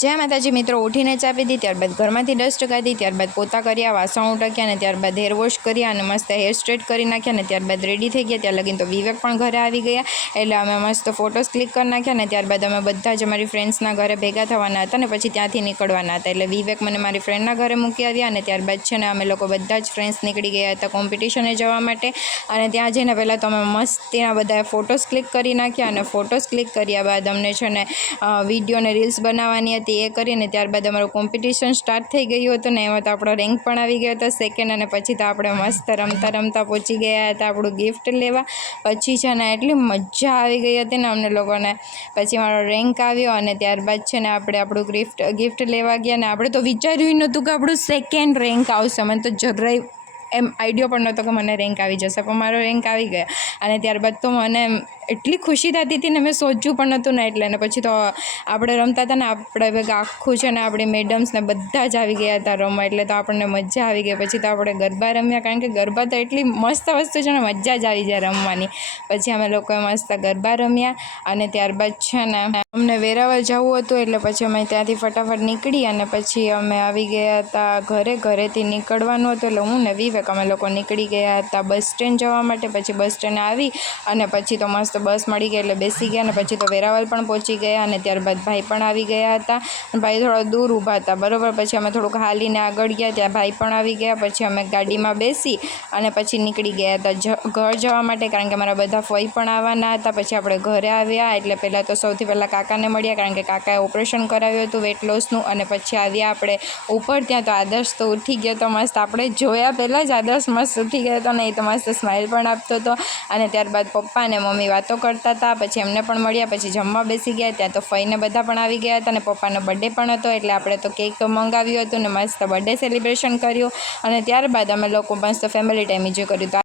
જય માતાજી મિત્રો, ઉઠીને ચા પીધી, ત્યારબાદ ઘરમાંથી ડસ્ટ કાઢી, ત્યારબાદ પોતા કર્યા, વાસણ ઉટક્યા અને ત્યારબાદ હેર વોશ કર્યા અને મસ્ત હેર સ્ટ્રેટ કરી નાખ્યા અને ત્યારબાદ રેડી થઈ ગયા. ત્યાં લગીને તો વિવેક પણ ઘરે આવી ગયા, એટલે અમે મસ્ત ફોટોસ ક્લિક કરી નાખ્યા અને ત્યારબાદ અમે બધા જ અમારી ફ્રેન્ડ્સના ઘરે ભેગા થવાના હતા અને પછી ત્યાંથી નીકળવાના હતા. એટલે વિવેક મને મારી ફ્રેન્ડના ઘરે મૂકી આવ્યા અને ત્યારબાદ છે ને અમે લોકો બધા જ ફ્રેન્ડ્સ નીકળી ગયા હતા કોમ્પિટિશને જવા માટે. અને ત્યાં જઈને પહેલાં તો અમે મસ્તીના બધા ફોટોસ ક્લિક કરી નાખ્યા અને ફોટોસ ક્લિક કર્યા બાદ અમને છે ને વિડીયો અને રીલ્સ બનાવવાની હતી એ કરીને ત્યારબાદ અમારું કોમ્પિટિશન સ્ટાર્ટ થઈ ગયું હતું ને એમાં તો આપણો રેન્ક પણ આવી ગયો હતો સેકન્ડ. અને પછી તો આપણે મસ્ત રમતા રમતા પહોંચી ગયા હતા આપણું ગિફ્ટ લેવા. પછી છે ને એટલી મજા આવી ગઈ હતી ને અમને લોકોને. પછી મારો રેન્ક આવ્યો અને ત્યારબાદ છે ને આપણે આપણું ગિફ્ટ લેવા ગયા ને આપણે તો વિચાર્યું નહોતું કે આપણું સેકન્ડ રેન્ક આવશે. મને તો જરાય એમ આઈડિયો પણ નહોતો કે મને રેન્ક આવી જશે, પણ મારો રેન્ક આવી ગયા. અને ત્યારબાદ તો મને એટલી ખુશી થતી હતી ને મેં સોચ્યું પણ નહોતું ને એટલે. અને પછી તો આપણે રમતા હતા ને આપણે ભેગા આખું છે ને આપણી મેડમ્સને બધા જ આવી ગયા હતા રમવા, એટલે તો આપણને મજા આવી ગઈ. પછી તો આપણે ગરબા રમ્યા, કારણ કે ગરબા તો એટલી મસ્ત વસ્તુ છે ને મજા જ આવી જાય રમવાની. પછી અમે લોકોએ મસ્ત ગરબા રમ્યા અને ત્યારબાદ છે ને અમને વેરાવળ જવું હતું, એટલે પછી અમે ત્યાંથી ફટાફટ નીકળી અને પછી અમે આવી ગયા હતા ઘરેથી નીકળવાનું હતું. એટલે હું ને વિવેક અમે લોકો નીકળી ગયા હતા બસ સ્ટેન્ડ જવા માટે. પછી બસ સ્ટેન્ડ આવી અને પછી તો મસ્ત બસ મળી ગઈ એટલે બેસી ગયા અને પછી તો વેરાવળ પણ પહોંચી ગયા. અને ત્યારબાદ ભાઈ પણ આવી ગયા હતા. ભાઈ થોડા દૂર ઊભા હતા બરાબર. પછી અમે થોડુંક હાલીને આગળ ગયા, ત્યાં ભાઈ પણ આવી ગયા. પછી અમે ગાડીમાં બેસી અને પછી નીકળી ગયા હતા ઘર જવા માટે, કારણ કે મારા બધા ફોઈ પણ આવવાના હતા. પછી આપણે ઘરે આવ્યા એટલે પહેલાં તો સૌથી પહેલાં કાકાને મળ્યા, કારણ કે કાકાએ ઓપરેશન કરાવ્યું હતું વેટ લોસનું. અને પછી આવ્યા આપણે ઉપર, ત્યાં તો આદર્શ તો ઉઠી ગયો તો મસ્ત. આપણે જોયા પહેલાં જ આદર્શ મસ્ત ઉઠી ગયો હતો ને એ તો મસ્ત સ્માઇલ પણ આપતો હતો. અને ત્યારબાદ પપ્પા અને મમ્મી વાતો કરતા હતા, પછી એમને પણ મળ્યા. પછી જમવા બેસી ગયા, ત્યાં તો ફઈને બધા પણ આવી ગયા હતા અને પપ્પાનો બર્થડે પણ હતો, એટલે આપણે તો કેક મંગાવ્યું હતું ને મસ્ત બર્થડે સેલિબ્રેશન કર્યું. અને ત્યારબાદ અમે લોકો મસ્ત ફેમિલી ટાઈમ એન્જોય કર્યું.